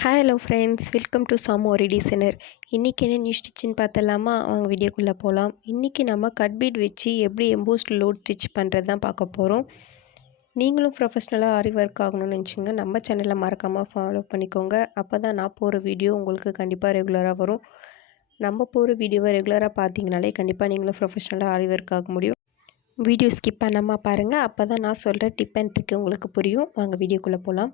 Hi hello friends, welcome to சாமோரி designer. இன்றைக்கி என்ன நியூ ஸ்டிச்சுன்னு பார்த்தலாமா? அவங்க வீடியோக்குள்ளே போகலாம். இன்றைக்கி நம்ம கட் பீட் வச்சு எப்படி எம்போஸ்ட் லோட் ஸ்டிச் பண்ணுறது தான் பார்க்க போகிறோம். நீங்களும் ப்ரொஃபஷ்னலாக ஆரி ஒர்க் ஆகணும்னு நினச்சிங்கன்னா நம்ம சேனலை மறக்காமல் ஃபாலோ பண்ணிக்கோங்க. அப்போ தான் நான் போகிற வீடியோ உங்களுக்கு கண்டிப்பாக ரெகுலராக வரும். நம்ம போகிற வீடியோவை ரெகுலராக பார்த்தீங்கனாலே கண்டிப்பாக நீங்களும் ப்ரொஃபஷ்னலாக ஆரி ஒர்க் ஆக முடியும். வீடியோ ஸ்கிப் பண்ணாமல் பாருங்கள். அப்போ தான் நான் சொல்கிற டிப் அண்ட் ட்ரிக் உங்களுக்கு புரியும். வாங்க வீடியோக்குள்ளே போகலாம்.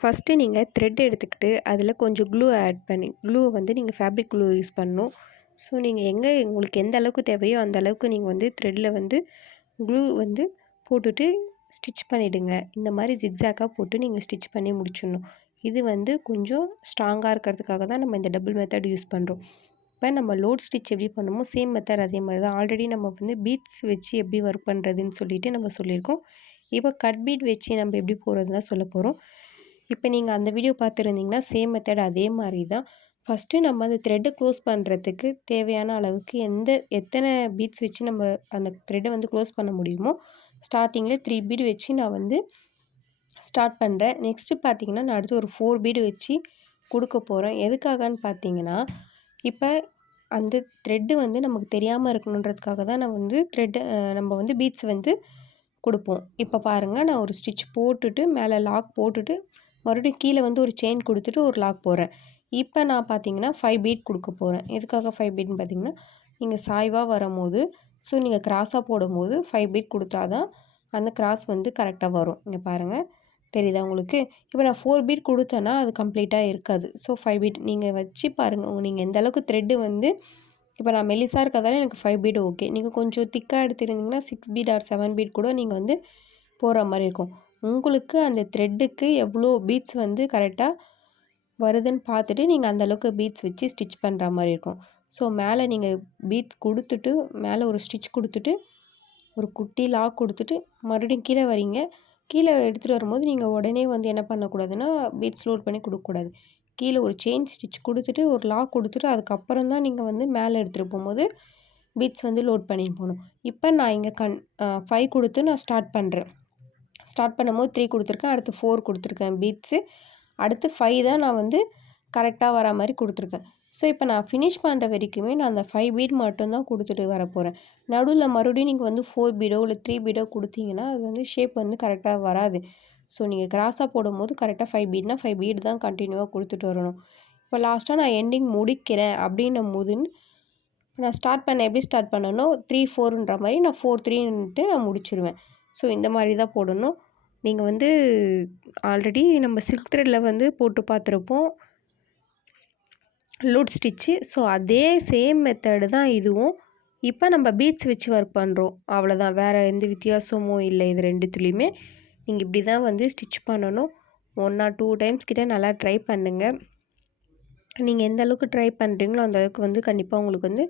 ஃபஸ்ட்டு நீங்கள் த்ரெட் எடுத்துக்கிட்டு அதில் கொஞ்சம் க்ளூ ஆட் பண்ணி க்ளூவை வந்து நீங்கள் ஃபேப்ரிக் க்ளூ யூஸ் பண்ணணும். ஸோ நீங்கள் உங்களுக்கு எந்த அளவுக்கு தேவையோ அந்த அளவுக்கு நீங்கள் வந்து த்ரெட்டில் வந்து க்ளூ வந்து போட்டுட்டு ஸ்டிச் பண்ணிவிடுங்க. இந்த மாதிரி ஜிக்ஸாக்காக போட்டு நீங்கள் ஸ்டிச் பண்ணி முடிச்சிடணும். இது வந்து கொஞ்சம் ஸ்ட்ராங்காக இருக்கிறதுக்காக தான் நம்ம இந்த டபுள் மெத்தட் யூஸ் பண்ணுறோம். இப்போ நம்ம லோட் ஸ்டிச் எப்படி பண்ணுமோ சேம் மெத்தட் அதே மாதிரி தான். ஆல்ரெடி நம்ம வந்து பீட்ஸ் வச்சு எப்படி ஒர்க் பண்ணுறதுன்னு சொல்லிவிட்டு நம்ம சொல்லியிருக்கோம். இப்போ கட் பீட் வச்சு நம்ம எப்படி போகிறது தான் சொல்ல போகிறோம். இப்போ நீங்கள் அந்த வீடியோ பார்த்துருந்தீங்கன்னா சேம் மெத்தட் அதே மாதிரி தான். ஃபஸ்ட்டு நம்ம அந்த த்ரெட்டை க்ளோஸ் பண்ணுறதுக்கு தேவையான அளவுக்கு எத்தனை பீட்ஸ் வச்சு நம்ம அந்த த்ரெட்டை வந்து க்ளோஸ் பண்ண முடியுமோ ஸ்டார்டிங்கில் 3 பீடு வச்சு நான் வந்து ஸ்டார்ட் பண்ணுறேன். நெக்ஸ்ட்டு பார்த்தீங்கன்னா நான் அடுத்து ஒரு 4 பீடு வச்சு கொடுக்க போகிறேன். எதுக்காகன்னு பார்த்தீங்கன்னா இப்போ அந்த த்ரெட்டு வந்து நமக்கு தெரியாமல் இருக்கணுன்றதுக்காக தான் நான் வந்து நம்ம வந்து பீட்ஸ் வந்து கொடுப்போம். இப்போ பாருங்கள், நான் ஒரு ஸ்டிச் போட்டுட்டு மேலே லாக் போட்டுட்டு மறுபடியும் கீழே வந்து ஒரு செயின் கொடுத்துட்டு ஒரு லாக் போடுறேன். இப்போ நான் பார்த்தீங்கன்னா 5 பீட் கொடுக்க போகிறேன். எதுக்காக 5 பீட்னு பார்த்தீங்கன்னா நீங்கள் சாய்வாக வரும்போது நீங்கள் கிராஸாக போடும்போது 5 பீட் கொடுத்தா தான் அந்த கிராஸ் வந்து கரெக்டாக வரும். இங்கே பாருங்கள், தெரியுதா உங்களுக்கு? இப்போ நான் 4 பீட் கொடுத்தேன்னா அது கம்ப்ளீட்டாக இருக்காது. ஸோ 5 பீட் நீங்கள் வச்சு பாருங்கள். நீங்கள் எந்த அளவுக்கு த்ரெட்டு வந்து இப்போ நான் மெல்லிசாக இருக்கிறதால எனக்கு 5 பீட் ஓகே. நீங்கள் கொஞ்சம் திக்காக எடுத்துருந்தீங்கன்னா 6 பீட் ஆர் 7 பீட் கூட நீங்கள் வந்து போகிற மாதிரி இருக்கும். உங்களுக்கு அந்த த்ரெட்டுக்கு எவ்வளோ பீட்ஸ் வந்து கரெக்டாக வருதுன்னு பார்த்துட்டு நீங்கள் அந்தளவுக்கு பீட்ஸ் வச்சு ஸ்டிச் பண்ணுற மாதிரி இருக்கும். ஸோ மேலே நீங்கள் பீட்ஸ் கொடுத்துட்டு மேலே ஒரு ஸ்டிச் கொடுத்துட்டு ஒரு குட்டி லாக் கொடுத்துட்டு மறுபடியும் கீழே வரீங்க. கீழே எடுத்துகிட்டு வரும்போது நீங்கள் உடனே வந்து என்ன பண்ணக்கூடாதுன்னா பீட்ஸ் லோட் பண்ணி கொடுக்கக்கூடாது. கீழே ஒரு செயின் ஸ்டிச் கொடுத்துட்டு ஒரு லாக் கொடுத்துட்டு அதுக்கப்புறம் தான் நீங்கள் வந்து மேலே எடுத்துகிட்டு போகும்போது பீட்ஸ் வந்து லோட் பண்ணிட்டு போகணும். இப்போ நான் இங்கே 5 கொடுத்து நான் ஸ்டார்ட் பண்ணுறேன். ஸ்டார்ட் பண்ணும்போது 3 கொடுத்துருக்கேன். அடுத்து 4 கொடுத்துருக்கேன் பீட்ஸு. அடுத்து 5 தான் நான் வந்து கரெக்டாக வர மாதிரி கொடுத்துருக்கேன். ஸோ இப்போ நான் ஃபினிஷ் பண்ணுற வரைக்குமே நான் அந்த 5 பீட் மட்டும்தான் கொடுத்துட்டு வரப்போகிறேன். நடுவில் மறுபடியும் நீங்கள் வந்து 4 பீடோ இல்லை 3 பீடோ கொடுத்தீங்கன்னா அது வந்து ஷேப் வந்து கரெக்டாக வராது. ஸோ நீங்கள் கிராஸாக போடும்போது கரெக்டாக 5 பீட்னா 5 பீட் தான் கண்டினியூவாக கொடுத்துட்டு வரணும். இப்போ லாஸ்ட்டாக நான் எண்டிங் முடிக்கிறேன் அப்படின்னும் போதுன்னு நான் எப்படி ஸ்டார்ட் பண்ணனோ 3 4ன்ற மாதிரி நான் 4 3ன்ட்டு நான் முடிச்சிடுவேன். ஸோ இந்த மாதிரி தான் போடணும். நீங்கள் வந்து ஆல்ரெடி நம்ம சில்க் த்ரெட்டில் வந்து போட்டு பார்த்துருப்போம் லோட் ஸ்டிச்சு. ஸோ அதே சேம் மெத்தடு தான் இதுவும். இப்போ நம்ம பீட்ஸ் வச்சு ஒர்க் பண்ணுறோம், அவ்வளோதான். வேறு எந்த வித்தியாசமும் இல்லை. இது ரெண்டுத்துலேயுமே நீங்கள் இப்படி தான் வந்து ஸ்டிச் பண்ணணும். 1 or 2 டைம்ஸ் கிட்டே நல்லா ட்ரை பண்ணுங்கள். நீங்கள் எந்த அளவுக்கு ட்ரை பண்ணுறீங்களோ அந்த அளவுக்கு வந்து கண்டிப்பாக உங்களுக்கு வந்து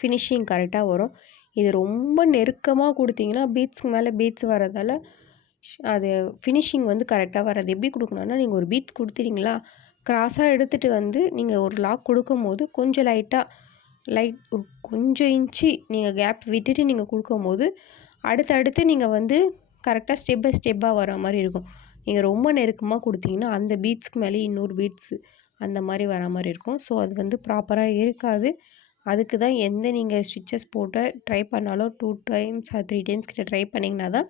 ஃபினிஷிங் கரெக்டாக வரும். இது ரொம்ப நெருக்கமாக கொடுத்தீங்கன்னா பீட்ஸ்க்கு மேலே பீட்ஸ் வரதால் அது ஃபினிஷிங் வந்து கரெக்டாக வராது. எப்படி கொடுக்கணுன்னா நீங்கள் ஒரு பீட்ஸ் கொடுத்துட்டீங்களா கிராஸாக எடுத்துகிட்டு வந்து நீங்கள் ஒரு லாக் கொடுக்கும்போது கொஞ்சம் ஒரு கொஞ்சம் இன்ச்சு நீங்கள் கேப் விட்டுட்டு நீங்கள் கொடுக்கும்போது அடுத்தடுத்து நீங்கள் வந்து கரெக்டாக ஸ்டெப் பை ஸ்டெப்பாக வர மாதிரி இருக்கும். நீங்கள் ரொம்ப நெருக்கமாக கொடுத்தீங்கன்னா அந்த பீட்ஸ்க்கு மேலே இன்னொரு பீட்ஸு அந்த மாதிரி வர மாதிரி இருக்கும். ஸோ அது வந்து ப்ராப்பராக இருக்காது. அதுக்கு தான் நீங்கள் ஸ்டிச்சஸ் போட்டு ட்ரை பண்ணாலும் 2 டைம்ஸ் ஆர் 3 டைம்ஸ் கிட்ட ட்ரை பண்ணிங்கன்னா தான்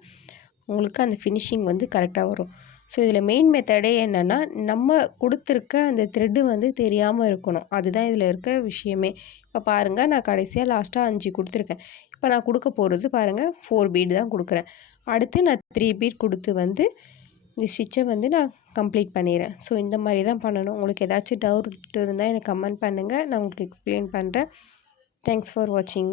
உங்களுக்கு அந்த ஃபினிஷிங் வந்து கரெக்டாக வரும். ஸோ இதில் மெயின் மெத்தடே என்னென்னா நம்ம கொடுத்துருக்க அந்த த்ரெட்டு வந்து தெரியாமல் இருக்கணும். அதுதான் இதில் இருக்க விஷயமே. இப்போ பாருங்கள், நான் கடைசியாக லாஸ்ட்டாக 5 கொடுத்துருக்கேன். இப்போ நான் கொடுக்க போகிறது பாருங்கள் 4 பீட் தான் கொடுக்குறேன். அடுத்து நான் 3 பீட் கொடுத்து வந்து இந்த ஸ்டிச்சை வந்து நான் கம்ப்ளீட் பண்ணிடுறேன். ஸோ இந்த மாதிரி தான் பண்ணணும். உங்களுக்கு ஏதாச்சும் டவுட் இருந்தால் எனக்கு கமெண்ட் பண்ணுங்கள், நான் உங்களுக்கு எக்ஸ்பிளைன் பண்ணுறேன். தேங்க்ஸ் ஃபார் வாட்சிங்.